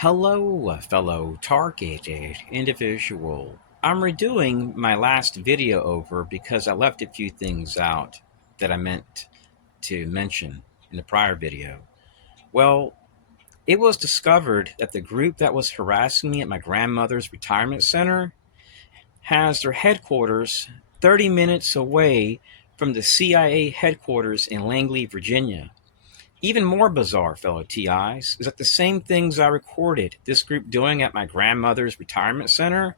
Hello, fellow targeted individual. I'm redoing my last video over because I left a few things out that I meant to mention in the prior video. Well, it was discovered that the group that was harassing me at my grandmother's retirement center has their headquarters 30 minutes away from the CIA headquarters in Langley, Virginia. Even more bizarre, fellow TIs, is that the same things I recorded this group doing at my grandmother's retirement center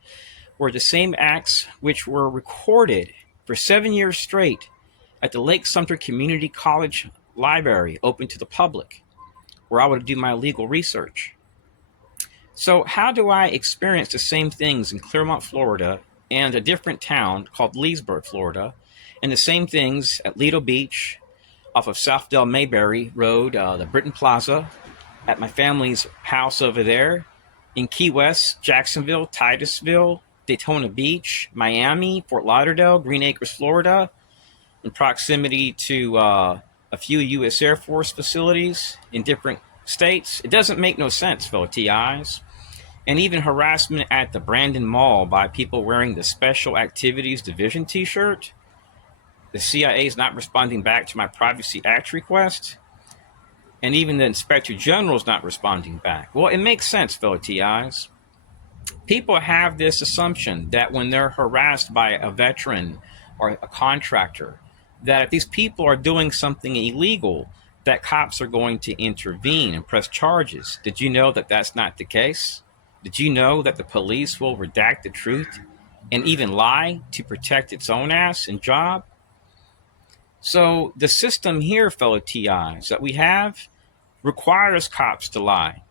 were the same acts which were recorded for 7 years straight at the Lake Sumter Community College Library, open to the public, where I would do my legal research. So how do I experience the same things in Clermont, Florida, and a different town called Leesburg, Florida, and the same things at Lido Beach, off of South Del Mayberry Road, the Britton Plaza, at my family's house over there, in Key West, Jacksonville, Titusville, Daytona Beach, Miami, Fort Lauderdale, Green Acres, Florida, in proximity to a few U.S. Air Force facilities in different states. It doesn't make no sense, fellow TIs. And even harassment at the Brandon Mall by people wearing the Special Activities Division t-shirt. The CIA is not responding back to my Privacy Act request, and even the Inspector General is not responding back. Well, it makes sense, fellow TIs. People have this assumption that when they're harassed by a veteran or a contractor, that if these people are doing something illegal, that cops are going to intervene and press charges. Did you know that that's not the case? Did you know that the police will redact the truth and even lie to protect its own ass and job? So the system here, fellow TIs, that we have requires cops to lie.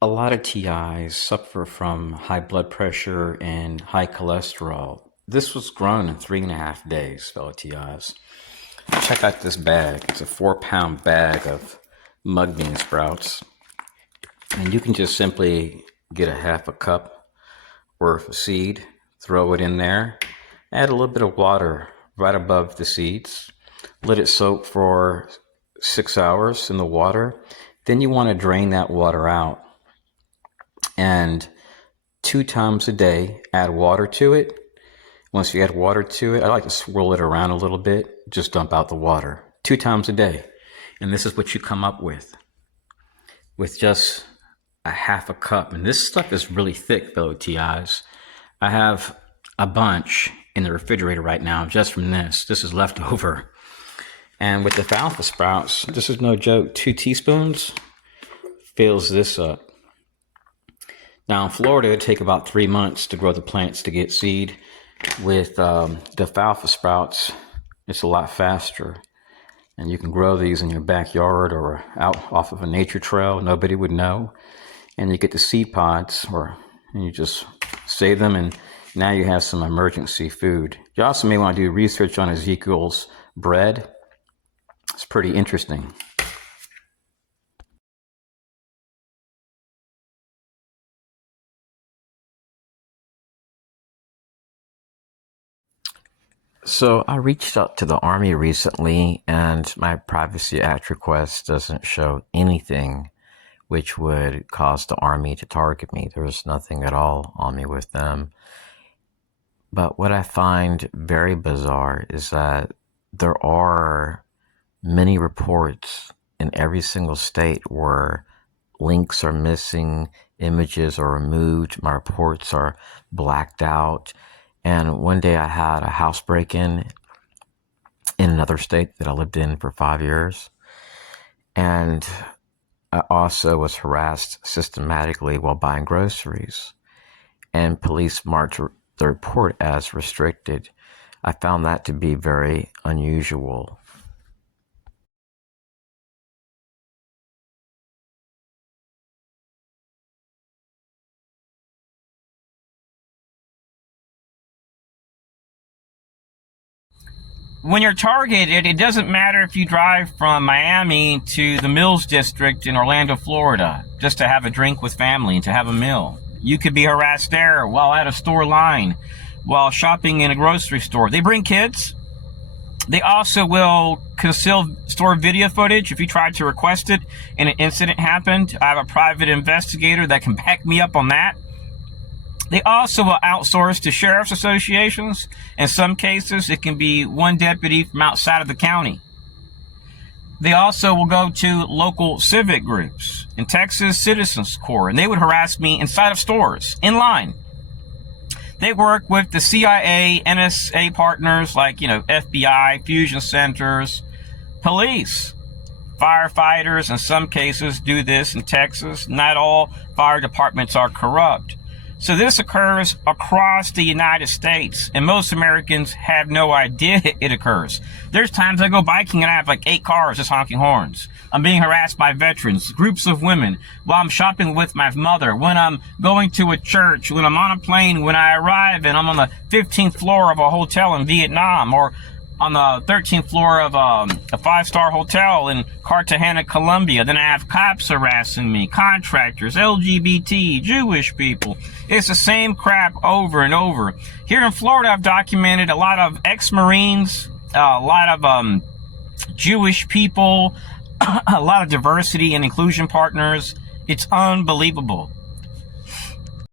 A lot of TIs suffer from high blood pressure and high cholesterol. This was grown in 3.5 days, fellow TIs. Check out this bag. It's a 4-pound bag of mung bean sprouts. And you can just simply get a half a cup worth of seed, throw it in there, add a little bit of water right above the seeds, let it soak for 6 hours in the water. Then you want to drain that water out. And 2 times a day, add water to it. Once you add water to it, I like to swirl it around a little bit, just dump out the water 2 times a day. And this is what you come up with just a half a cup. And this stuff is really thick, fellow TIs. I have a bunch in the refrigerator right now just from this. This is left over. And with the alfalfa sprouts, this is no joke, 2 teaspoons fills this up. Now in Florida, it'd take about 3 months to grow the plants to get seed. With the alfalfa sprouts, it's a lot faster. And you can grow these in your backyard or out off of a nature trail. Nobody would know. And you get the seed pods, and you just save them, and now you have some emergency food. You also may want to do research on Ezekiel's bread. It's pretty interesting. So I reached out to the Army recently, and my Privacy Act request doesn't show anything which would cause the Army to target me. There's nothing at all on me with them. But what I find very bizarre is that there are many reports in every single state where links are missing, images are removed, my reports are blacked out. And one day I had a house break-in in another state that I lived in for 5 years. And I also was harassed systematically while buying groceries. And police marked the report as restricted. I found that to be very unusual. When you're targeted, it doesn't matter if you drive from Miami to the Mills District in Orlando, Florida, just to have a drink with family and to have a meal. You could be harassed there while at a store line, while shopping in a grocery store. They bring kids. They also will conceal store video footage if you try to request it and an incident happened. I have a private investigator that can back me up on that. They also will outsource to sheriff's associations. In some cases, it can be one deputy from outside of the county. They also will go to local civic groups. In Texas, Citizens Corps, and they would harass me inside of stores, in line. They work with the CIA, NSA partners like, FBI, fusion centers, police. Firefighters, in some cases, do this in Texas. Not all fire departments are corrupt. So this occurs across the United States, and most Americans have no idea it occurs. There's times I go biking and I have like 8 cars just honking horns. I'm being harassed by veterans, groups of women, while I'm shopping with my mother, when I'm going to a church, when I'm on a plane, when I arrive and I'm on the 15th floor of a hotel in Vietnam, or on the 13th floor of a 5-star hotel in Cartagena, Colombia. Then I have cops harassing me, contractors, LGBT, Jewish people. It's the same crap over and over. Here in Florida, I've documented a lot of ex-Marines, a lot of Jewish people, a lot of diversity and inclusion partners. It's unbelievable.